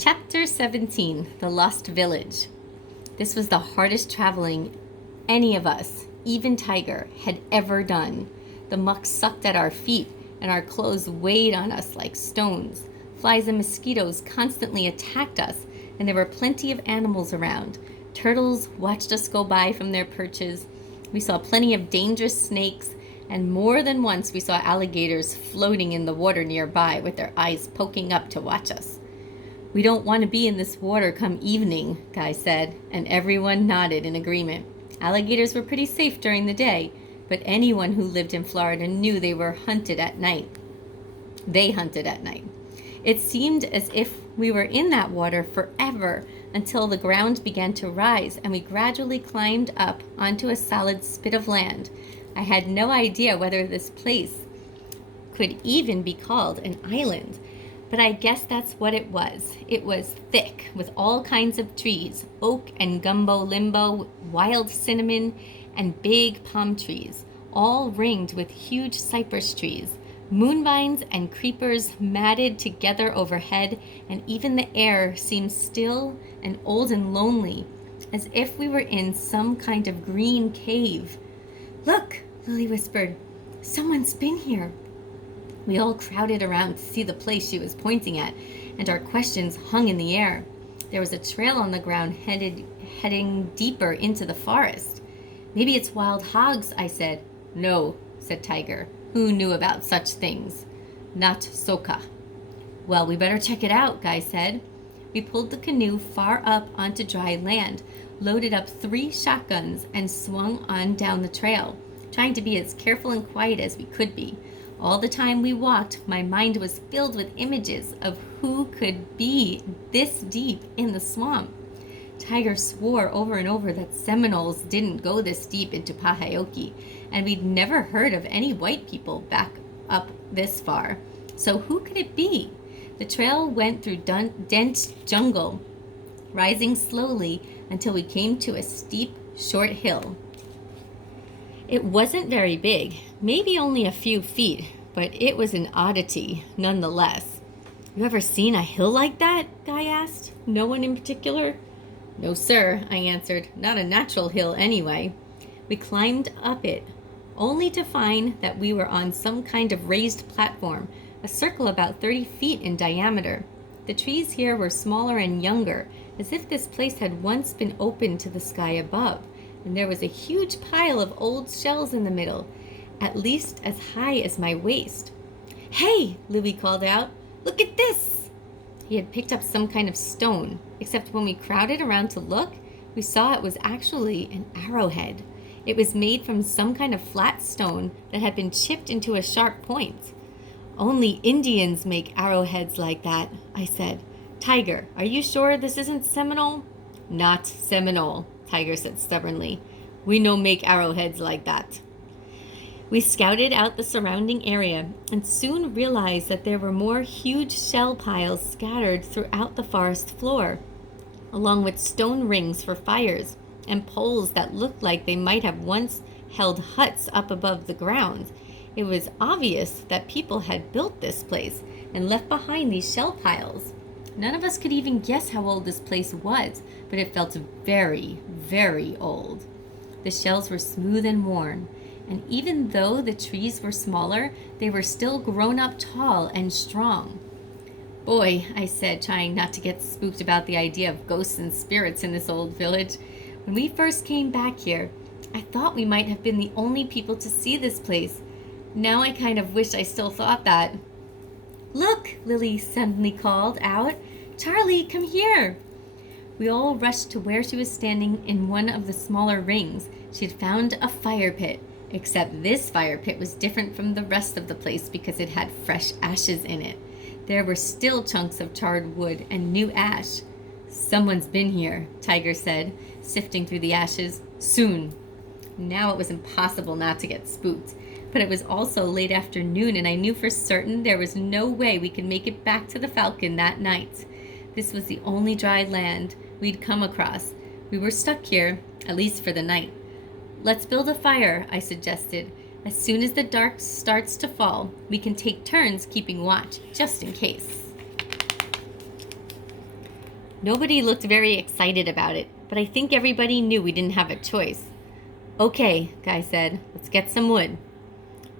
Chapter 17, The Lost Village. This was the hardest traveling any of us, even Tiger, had ever done. The muck sucked at our feet, and our clothes weighed on us like stones. Flies and mosquitoes constantly attacked us, and there were plenty of animals around. Turtles watched us go by from their perches. We saw plenty of dangerous snakes, and more than once we saw alligators floating in the water nearby with their eyes poking up to watch us. "We don't want to be in this water come evening," Guy said, and everyone nodded in agreement. Alligators were pretty safe during the day, but anyone who lived in Florida knew they hunted at night. It seemed as if we were in that water forever until the ground began to rise and we gradually climbed up onto a solid spit of land. I had no idea whether this place could even be called an island, but I guess that's what it was. It was thick with all kinds of trees, oak and gumbo limbo, wild cinnamon, and big palm trees, all ringed with huge cypress trees. Moonvines and creepers matted together overhead, and even the air seemed still and old and lonely, as if we were in some kind of green cave. "Look," Lily whispered, "someone's been here." We all crowded around to see the place she was pointing at, and our questions hung in the air. There was a trail on the ground heading deeper into the forest. "Maybe it's wild hogs," I said. "No," said Tiger. Who knew about such things? "Not Soka." "Well, we better check it out," Guy said. We pulled the canoe far up onto dry land, loaded up 3 shotguns, and swung on down the trail, trying to be as careful and quiet as we could be. All the time we walked, my mind was filled with images of who could be this deep in the swamp. Tiger swore over and over that Seminoles didn't go this deep into Pahaoki, and we'd never heard of any white people back up this far. So who could it be? The trail went through dense jungle, rising slowly until we came to a steep, short hill. It wasn't very big, maybe only a few feet, but it was an oddity nonetheless. "You ever seen a hill like that?" Guy asked. "No one in particular?" "No, sir," I answered. "Not a natural hill, anyway." We climbed up it, only to find that we were on some kind of raised platform, a circle about 30 feet in diameter. The trees here were smaller and younger, as if this place had once been open to the sky above, and there was a huge pile of old shells in the middle, at least as high as my waist. "Hey!" Louie called out. "Look at this!" He had picked up some kind of stone, except when we crowded around to look, we saw it was actually an arrowhead. It was made from some kind of flat stone that had been chipped into a sharp point. "Only Indians make arrowheads like that," I said. "Tiger, are you sure this isn't Seminole?" "Not Seminole," Tiger said stubbornly. "We no make arrowheads like that." We scouted out the surrounding area and soon realized that there were more huge shell piles scattered throughout the forest floor, along with stone rings for fires and poles that looked like they might have once held huts up above the ground. It was obvious that people had built this place and left behind these shell piles. None of us could even guess how old this place was, but it felt very, very old. The shells were smooth and worn, and even though the trees were smaller, they were still grown up tall and strong. "Boy," I said, trying not to get spooked about the idea of ghosts and spirits in this old village. "When we first came back here, I thought we might have been the only people to see this place. Now I kind of wish I still thought that." "Look," Lily suddenly called out. "Charlie, come here." We all rushed to where she was standing in one of the smaller rings. She had found a fire pit, except this fire pit was different from the rest of the place because it had fresh ashes in it. There were still chunks of charred wood and new ash. "Someone's been here," Tiger said, sifting through the ashes. "Soon." Now it was impossible not to get spooked, but it was also late afternoon and I knew for certain there was no way we could make it back to the Falcon that night. This was the only dry land we'd come across. We were stuck here, at least for the night. "Let's build a fire," I suggested. "As soon as the dark starts to fall, we can take turns keeping watch, just in case." Nobody looked very excited about it, but I think everybody knew we didn't have a choice. Okay, Guy said, let's get some wood.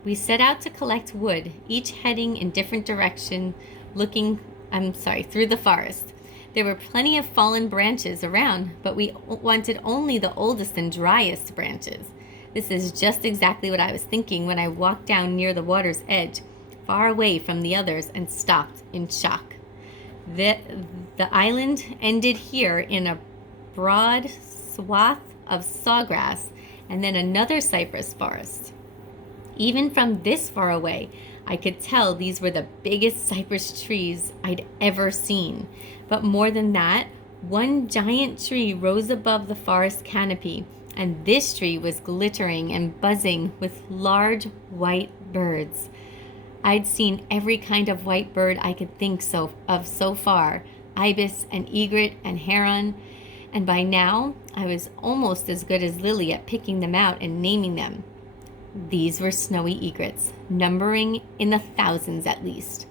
We set out to collect wood, each heading in different direction, through the forest. There were plenty of fallen branches around, but we wanted only the oldest and driest branches. This is just exactly what I was thinking when I walked down near the water's edge, far away from the others, and stopped in shock. The island ended here in a broad swath of sawgrass and then another cypress forest. Even from this far away, I could tell these were the biggest cypress trees I'd ever seen. But more than that, one giant tree rose above the forest canopy, and this tree was glittering and buzzing with large white birds. I'd seen every kind of white bird I could think of so far, ibis and egret and heron, and by now I was almost as good as Lily at picking them out and naming them. These were snowy egrets, numbering in the thousands at least.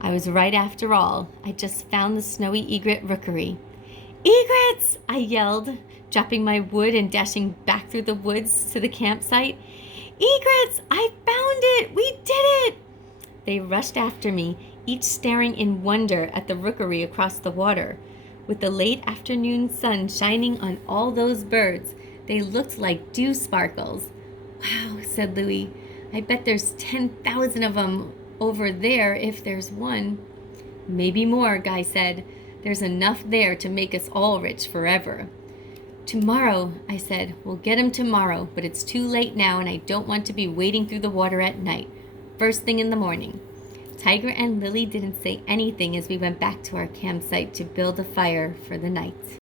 I was right after all. I just found the snowy egret rookery. Egrets! I yelled, dropping my wood and dashing back through the woods to the campsite. Egrets! I found it! We did it! They rushed after me, each staring in wonder at the rookery across the water. With the late afternoon sun shining on all those birds, they looked like dew sparkles. Wow, said Louie. I bet there's 10,000 of them over there if there's one. Maybe more, Guy said. There's enough there to make us all rich forever. Tomorrow, I said. We'll get 'em tomorrow, but it's too late now and I don't want to be wading through the water at night. First thing in the morning. Tiger and Lily didn't say anything as we went back to our campsite to build a fire for the night.